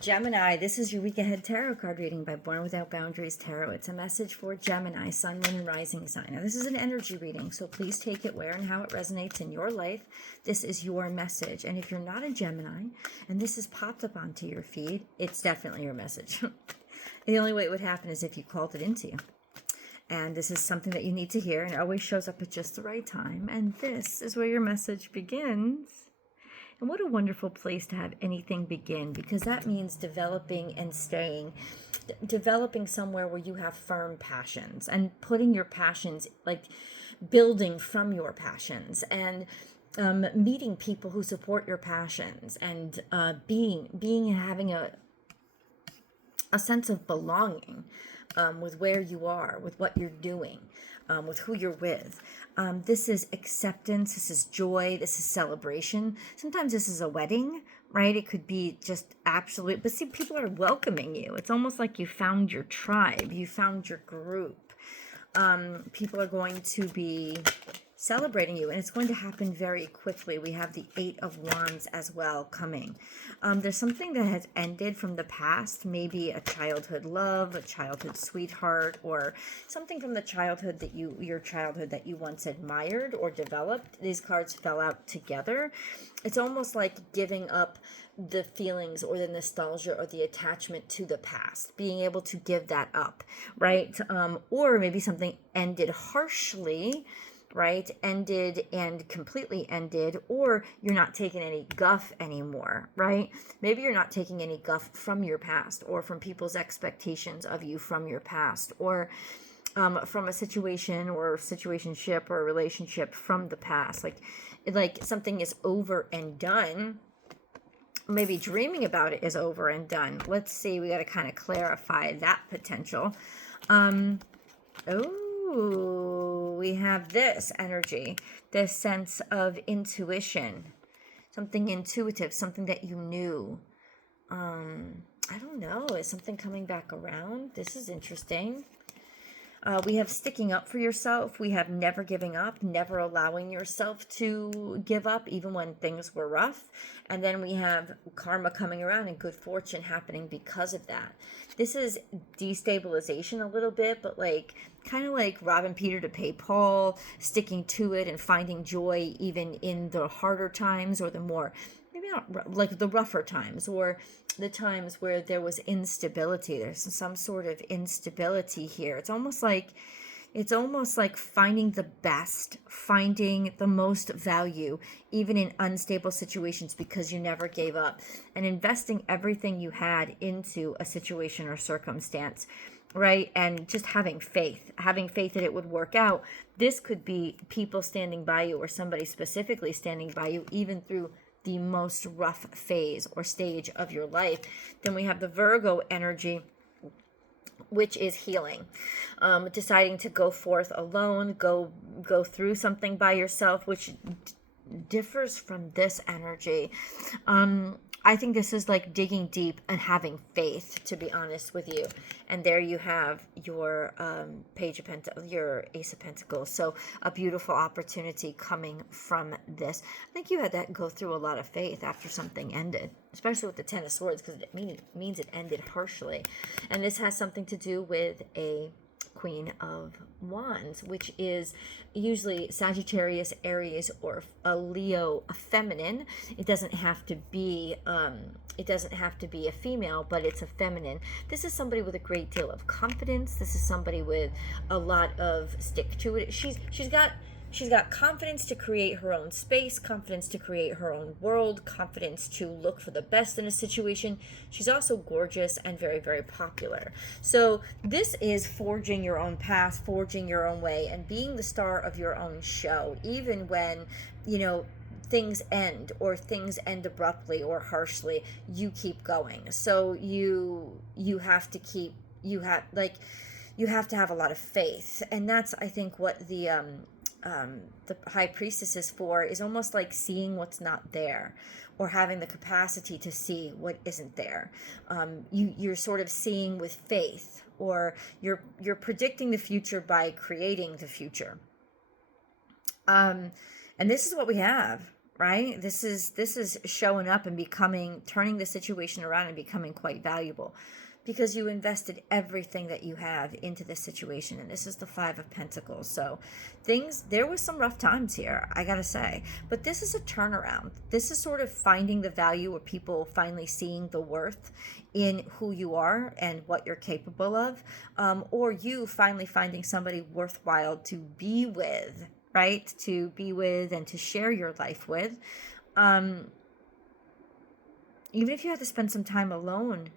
Gemini, this is your week ahead tarot card reading by Born Without Boundaries Tarot. It's a message for Gemini, Sun, Moon, and Rising sign. Now, this is an energy reading, so please take it where and how it resonates in your life. This is your message. And if you're not a Gemini and this has popped up onto your feed, it's definitely your message. The only way it would happen is if you called it into you. And this is something that you need to hear, and it always shows up at just the right time. And this is where your message begins. And what a wonderful place to have anything begin, because that means developing and staying, developing somewhere where you have firm passions and putting your passions, like building from your passions, and meeting people who support your passions, and having a sense of belonging with where you are, with what you're doing, with who you're with. This is acceptance, this is joy, this is celebration. Sometimes this is a wedding, right? It could be just absolute, but see, people are welcoming you. It's almost like you found your tribe, you found your group. People are going to be celebrating you, and it's going to happen very quickly. We have the 8 of Wands as well coming. There's something that has ended from the past, maybe a childhood love, a childhood sweetheart, or something from the childhood that your childhood that you once admired or developed. These cards fell out together. It's almost like giving up the feelings or the nostalgia or the attachment to the past, being able to give that up, right? Or maybe something ended harshly, right? Ended and completely ended, or you're not taking any guff anymore, right? Maybe you're not taking any guff from your past, or from people's expectations of you from your past, or from a situation or situationship or a relationship from the past. Like something is over and done. Maybe dreaming about it is over and done. Let's see, we got to kind of clarify that potential. We have this energy, this sense of intuition, something intuitive, something that you knew. I don't know, is something coming back around? This is interesting. We have sticking up for yourself. We have never giving up, never allowing yourself to give up, even when things were rough. And then we have karma coming around and good fortune happening because of that. This is destabilization a little bit, but kind of like robbing Peter to pay Paul, sticking to it and finding joy even in the harder times, or the more, maybe not like the rougher times, or the times where there was instability. There's some sort of instability here. It's almost like finding the best, finding the most value, even in unstable situations, because you never gave up, and investing everything you had into a situation or circumstance, right? And just having faith that it would work out. This could be people standing by you, or somebody specifically standing by you, even through the most rough phase or stage of your life. Then we have the Virgo energy, which is healing, deciding to go forth alone, go through something by yourself, which differs from this energy. I think this is like digging deep and having faith, to be honest with you. And there you have your Page of Pentacles, your Ace of Pentacles. So a beautiful opportunity coming from this. I think you had that go through a lot of faith after something ended, especially with the Ten of Swords, because it means it ended harshly. And this has something to do with a Queen of Wands, which is usually Sagittarius, Aries, or a Leo, a feminine. It doesn't have to be a female, but it's a feminine. This is somebody with a great deal of confidence. This is somebody with a lot of stick to it. She's got confidence to create her own space, confidence to create her own world, confidence to look for the best in a situation. She's also gorgeous and very, very popular. So this is forging your own path, forging your own way, and being the star of your own show, even when, things end, or things end abruptly or harshly. You keep going. So you have to have a lot of faith. And that's, I think, what the High Priestess is for, is almost like seeing what's not there, or having the capacity to see what isn't there. You're sort of seeing with faith, or you're predicting the future by creating the future. And this is what we have, right? This is showing up and turning the situation around and becoming quite valuable, because you invested everything that you have into this situation. And this is the Five of Pentacles. So there was some rough times here, I gotta say, but this is a turnaround. This is sort of finding the value, or people finally seeing the worth in who you are and what you're capable of, or you finally finding somebody worthwhile to be with, right? To be with and to share your life with. Even if you have to spend some time alone,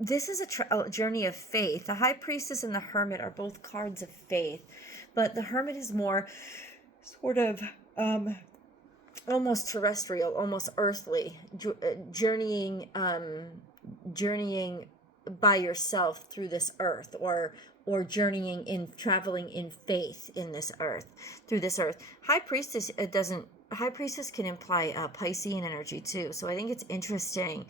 this is a journey of faith. The High Priestess and the Hermit are both cards of faith, but the Hermit is more sort of almost terrestrial, almost earthly, journeying by yourself through this earth, or traveling in faith in this earth, through this earth. High Priestess High Priestess can imply Piscean energy too. So I think it's interesting.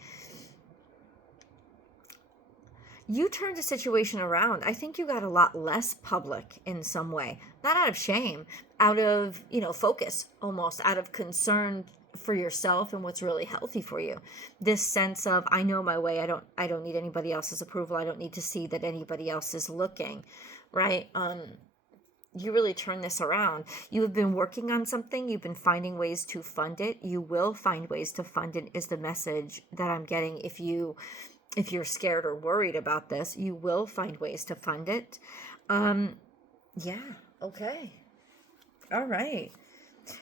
You turned the situation around. I think you got a lot less public in some way, not out of shame, out of, focus, almost out of concern for yourself and what's really healthy for you. This sense of, I know my way. I don't need anybody else's approval. I don't need to see that anybody else is looking, right? You really turn this around. You have been working on something. You've been finding ways to fund it. You will find ways to fund it, is the message that I'm getting. If you're scared or worried about this, you will find ways to fund it. Yeah. Okay. All right.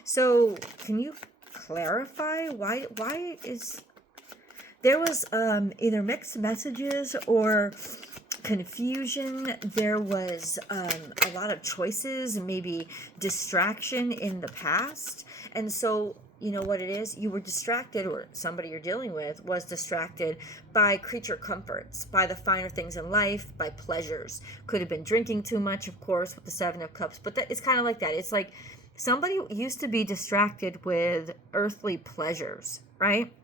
So can you clarify why is there was either mixed messages or confusion? There was a lot of choices, maybe distraction in the past. And so, you know what it is? You were distracted, or somebody you're dealing with was distracted by creature comforts, by the finer things in life, by pleasures. Could have been drinking too much, of course, with the Seven of Cups. But it's kind of like that. It's like somebody used to be distracted with earthly pleasures, right?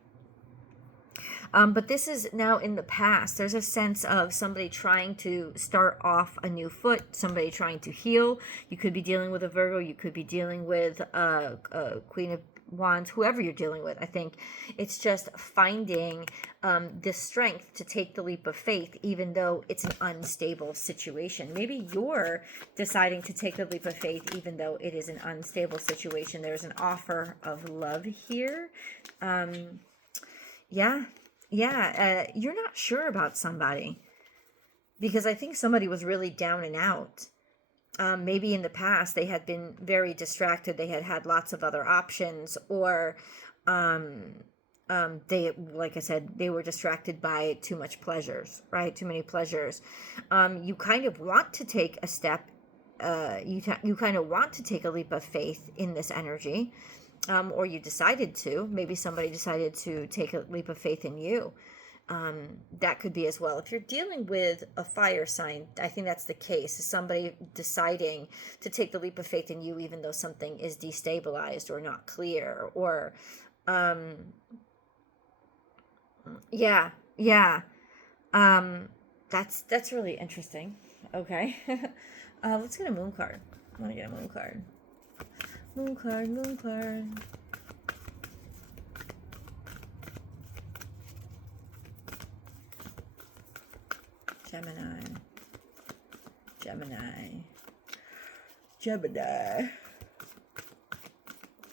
But this is now in the past. There's a sense of somebody trying to start off a new foot, somebody trying to heal. You could be dealing with a Virgo. You could be dealing with a Queen of Wands, whoever you're dealing with. I think it's just finding the strength to take the leap of faith, even though it's an unstable situation. Maybe you're deciding to take the leap of faith, even though it is an unstable situation. There's an offer of love here. You're not sure about somebody, because I think somebody was really down and out. Maybe in the past they had been very distracted. They had lots of other options, or they, like I said, they were distracted by too much pleasures, right? Too many pleasures. You kind of want to take a step. You kind of want to take a leap of faith in this energy. Or you decided to. Maybe somebody decided to take a leap of faith in you. That could be as well. If you're dealing with a fire sign, I think that's the case. Somebody deciding to take the leap of faith in you, even though something is destabilized or not clear, or that's really interesting. Okay. Let's get a moon card. I want to get a moon card. Moon card. Gemini.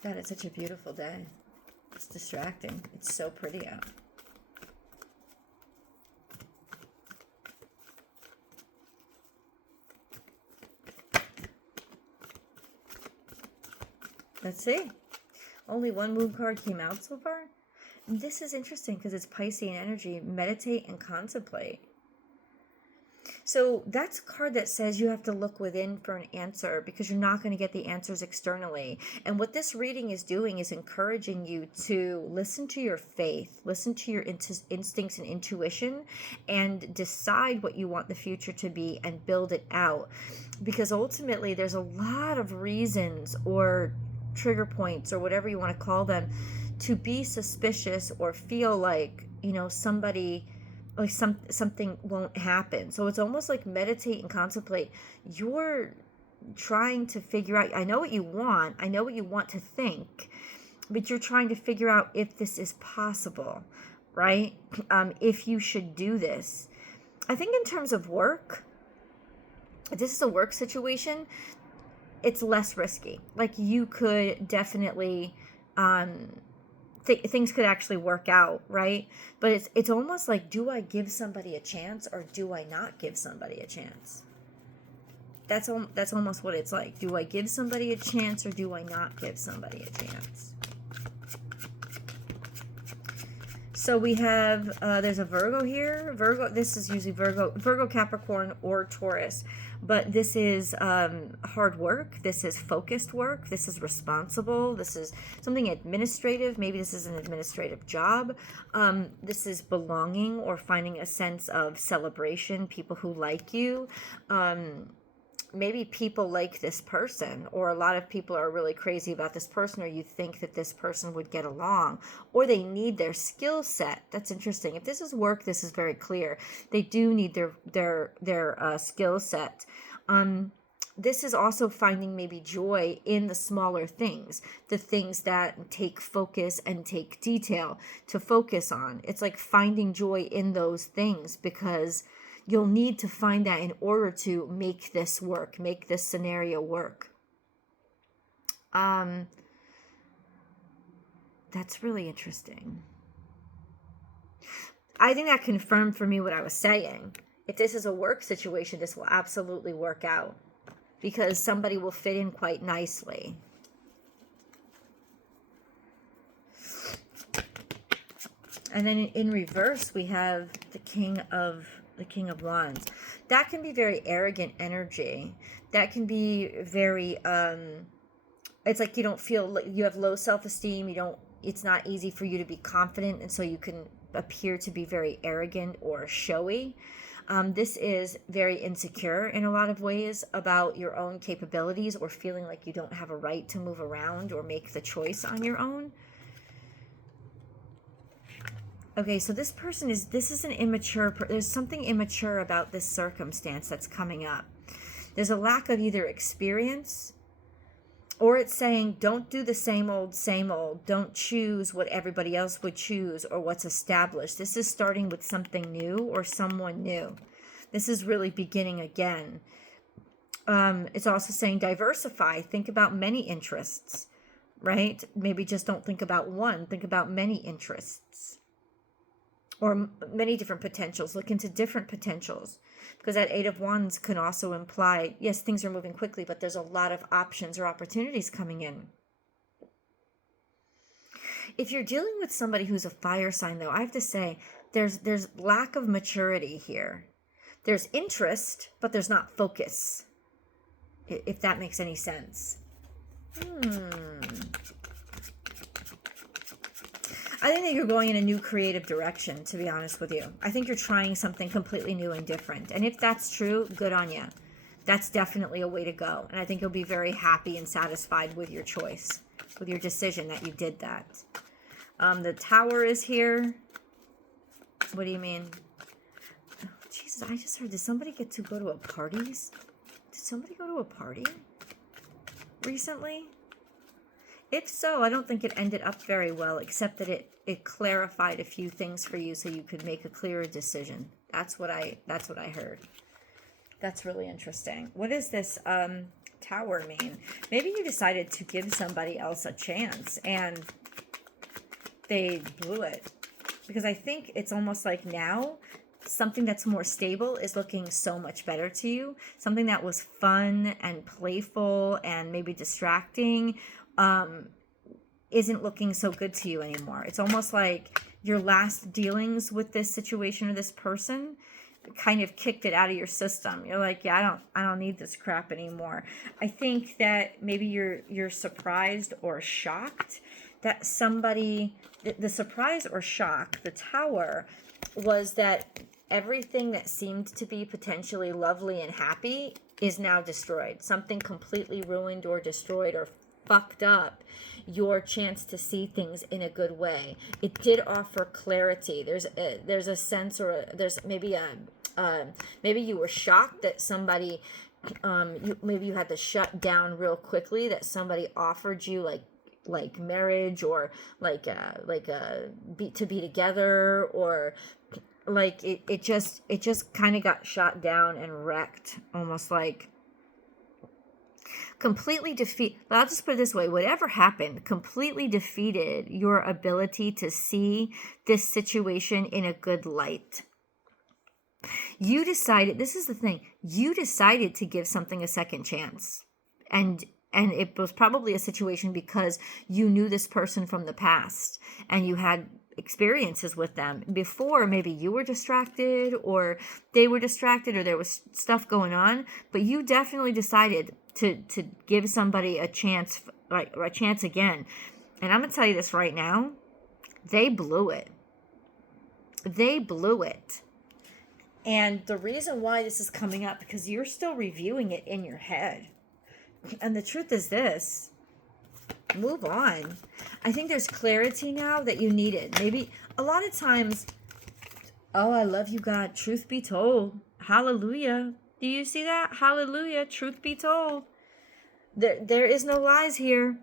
God, it's such a beautiful day. It's distracting. It's so pretty out. Let's see. Only one moon card came out so far. And this is interesting because it's Piscean energy. Meditate and contemplate. So that's a card that says you have to look within for an answer, because you're not going to get the answers externally. And what this reading is doing is encouraging you to listen to your faith, listen to your instincts and intuition, and decide what you want the future to be and build it out. Because ultimately there's a lot of reasons or trigger points or whatever you want to call them to be suspicious or feel like, somebody, like something won't happen. So it's almost like meditate and contemplate. You're trying to figure out, I know what you want to think, but you're trying to figure out if this is possible, right? If you should do this. I think in terms of work, if this is a work situation, it's less risky. Like you could definitely, things could actually work out, right? But it's almost like, do I give somebody a chance or do I not give somebody a chance? That's almost what it's like. Do I give somebody a chance or do I not give somebody a chance? So we have, there's a Virgo here. Virgo, this is usually Virgo, Capricorn, or Taurus. But this is hard work. This is focused work. This is responsible. This is something administrative. Maybe this is an administrative job. This is belonging or finding a sense of celebration, people who like you. Maybe people like this person, or a lot of people are really crazy about this person, or you think that this person would get along, or they need their skill set. That's interesting. If this is work, this is very clear. They do need their skill set. This is also finding maybe joy in the smaller things, the things that take focus and take detail to focus on. It's like finding joy in those things, because you'll need to find that in order to make this work, make this scenario work. That's really interesting. I think that confirmed for me what I was saying. If this is a work situation, this will absolutely work out, because somebody will fit in quite nicely. And then in reverse, we have the King of Wands. That can be very arrogant energy. That can be very, it's like you don't feel, you have low self-esteem. It's not easy for you to be confident. And so you can appear to be very arrogant or showy. This is very insecure in a lot of ways about your own capabilities, or feeling like you don't have a right to move around or make the choice on your own. Okay, so this is an immature, there's something immature about this circumstance that's coming up. There's a lack of either experience, or it's saying, don't do the same old, don't choose what everybody else would choose or what's established. This is starting with something new or someone new. This is really beginning again. It's also saying diversify, think about many interests, right? Maybe just don't think about one, think about many interests. Or many different potentials. Look into different potentials, because that Eight of Wands can also imply, yes, things are moving quickly, but there's a lot of options or opportunities coming in. If you're dealing with somebody who's a fire sign, though, I have to say there's lack of maturity here. There's interest, but there's not focus, if that makes any sense. I think that you're going in a new creative direction, to be honest with you. I think you're trying something completely new and different. And if that's true, good on you. That's definitely a way to go. And I think you'll be very happy and satisfied with your choice, with your decision that you did that. The Tower is here. What do you mean? Oh, Jesus, I just heard, did somebody get to go to a party? Did somebody go to a party recently? If so, I don't think it ended up very well, except that it clarified a few things for you so you could make a clearer decision. That's what I heard. That's really interesting. What does this Tower mean? Maybe you decided to give somebody else a chance and they blew it. Because I think it's almost like now something that's more stable is looking so much better to you. Something that was fun and playful and maybe distracting isn't looking so good to you anymore. It's almost like your last dealings with this situation or this person kind of kicked it out of your system. You're like, yeah, I don't need this crap anymore. I think that maybe you're surprised or shocked that somebody, the surprise or shock, the Tower, was that everything that seemed to be potentially lovely and happy is now destroyed. Something completely ruined or destroyed or fucked up your chance to see things in a good way. It did offer clarity. There's a sense, or there's maybe maybe you were shocked that somebody, maybe you had to shut down real quickly, that somebody offered you like like marriage, or like to be together, or like it just kind of got shot down and wrecked, almost like completely defeat. I'll just put it this way: whatever happened completely defeated your ability to see this situation in a good light. You decided, this is the thing, you decided to give something a second chance. And it was probably a situation because you knew this person from the past and you had experiences with them before. Maybe you were distracted, or they were distracted, or there was stuff going on, but you definitely decided to give somebody a chance, like a chance again. And I'm gonna tell you this right now, they blew it. They blew it. And the reason why this is coming up, because you're still reviewing it in your head. And the truth is this: move on. I think there's clarity now that you needed. Maybe a lot of times, oh, I love you, God. Truth be told. Hallelujah. Do you see that? Hallelujah. Truth be told. There is no lies here.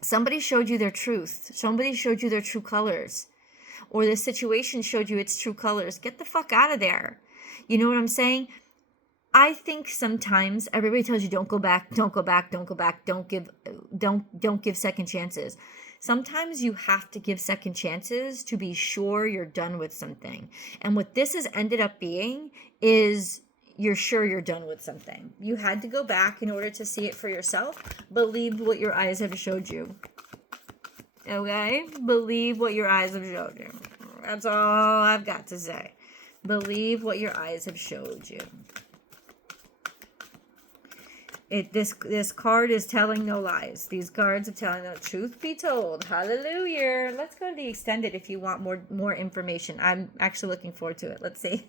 Somebody showed you their truth. Somebody showed you their true colors. Or the situation showed you its true colors. Get the fuck out of there. You know what I'm saying? I think sometimes everybody tells you don't go back, don't go back, don't go back, don't give second chances. Sometimes you have to give second chances to be sure you're done with something. And what this has ended up being is you're sure you're done with something. You had to go back in order to see it for yourself. Believe what your eyes have showed you. Okay? Believe what your eyes have showed you. That's all I've got to say. Believe what your eyes have showed you. This card is telling no lies. These cards are telling the truth be told. Hallelujah. Let's go to the extended if you want more information. I'm actually looking forward to it. Let's see.